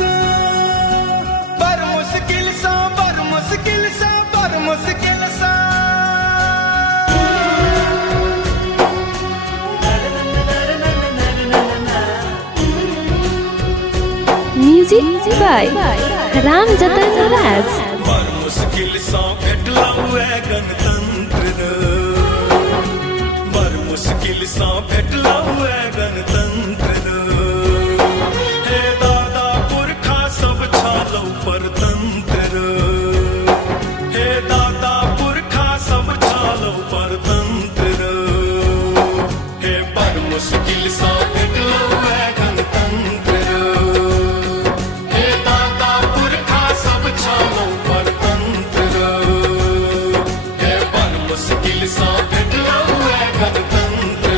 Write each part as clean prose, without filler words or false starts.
सा पर मुश्किल सा पर मुश्किल सा पर मुश्किल सा Music by Ram Jatan Raj. पर मुश्किल सा भेटला है गणतंत्र पर मुश्किल सा भेटला है गणतंत्र हे दादा पुरखा सब छालो परतंत्र हे दादा पुरखा सब छालो परतंत्र हे पर मुश्किल सा भेटला है गणतंत्र हे दादा पुरखा सब छालो परतंत्र हे पर मुश्किल सा भेटला है गणतंत्र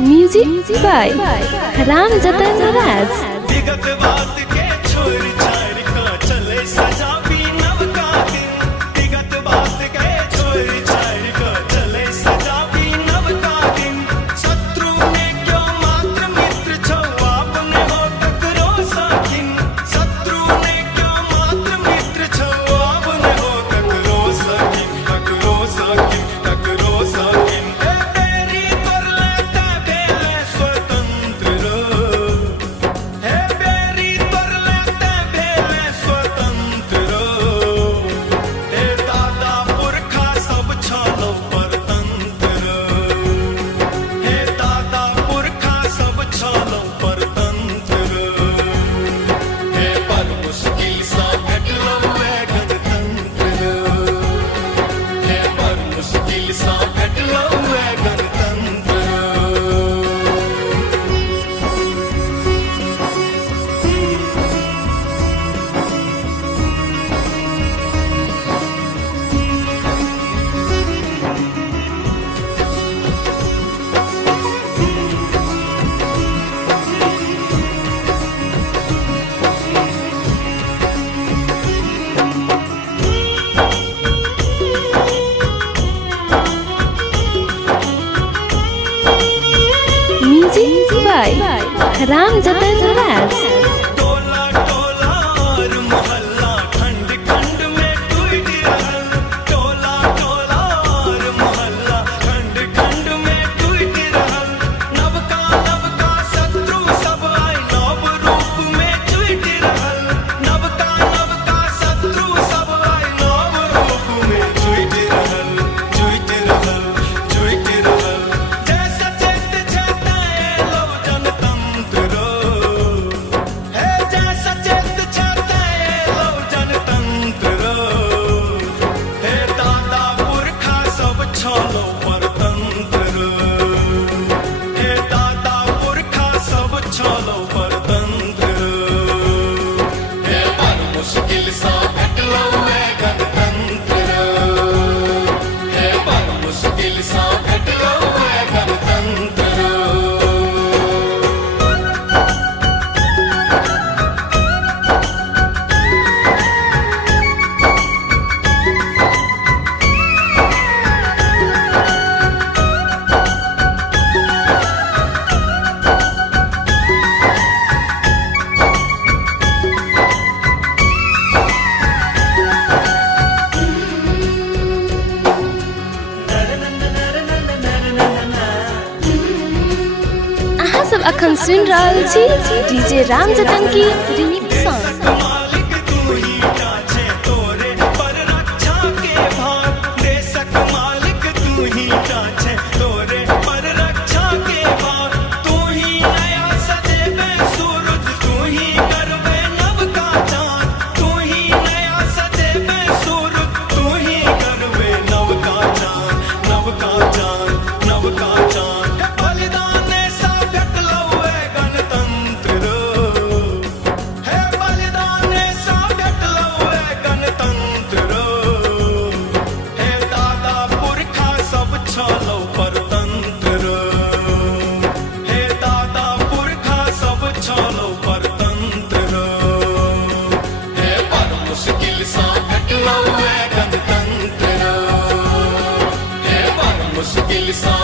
Music by Ram Jatan Raj. विगत बात के छोड़ छाड़ का चले सजा भी नव का दिन विगत बात के छोड़ छाड़ का चले सजा भी नव का दिन शत्रु ने क्यों मात्र मित्र छो आपने हो टकरो साकिन शत्रु ने क्यों मात्र मित्र छो आपने हो टकरो साकिन टकरो साकिन टकरो साकिन तेरी पर लेता बेले स्वतंत्र हे बेरी पर लेते भेले स्वतंत्र हे दादा पुरखा सब छालो परतंत्र हे दादा पुरखा सब छालो परतंत्र हे पर मुश्किल सा भेटलो है गणतंत्र हे पर मुश्किल सा भेटलो है गणतंत्र Music by Ram Jatan Raj. टोला टोला और मोहल्ला खंड खंड में टूट रहल टोला टोला और मोहल्ला खंड खंड में टूट रहल नवका शत्रु सब आई नव रूप में टूट रहल नवका शत्रु सब आई नव रूप में टूट रहल टूट रहल टूट रहल जैसा चेत छेता लो जनतंत्र हे जैसा चेत छेता लो जनतंत्र हे दादा पुरखा सब छालो परतंत्र हे दादा पुरखा सब छालो परतंत्र हे पर मुश्किल सा भेटलो है गणतंत्र हे पर मुश्किल सा भेटलो है गणतंत्र अहाँ सब अखन सुन रहल छी डीजे राम जतन की रिमिक्स सॉन्ग। मालिक तू ही जाचे तोरे पर रक्षा के भार देशक मालिक तू ही जाचे तोरे पर रक्षा के भार तू ही नया सजेबे सूरज तू ही करबे नव का चांद तू ही नया सजेबे सूरज तू ही करबे नव का चांद नव का चांद नव का चांद बलिदान सा भेटलो है गणतंत्र मुश्किल सा घटना है गणतंत्र बड़ मुश्किल सा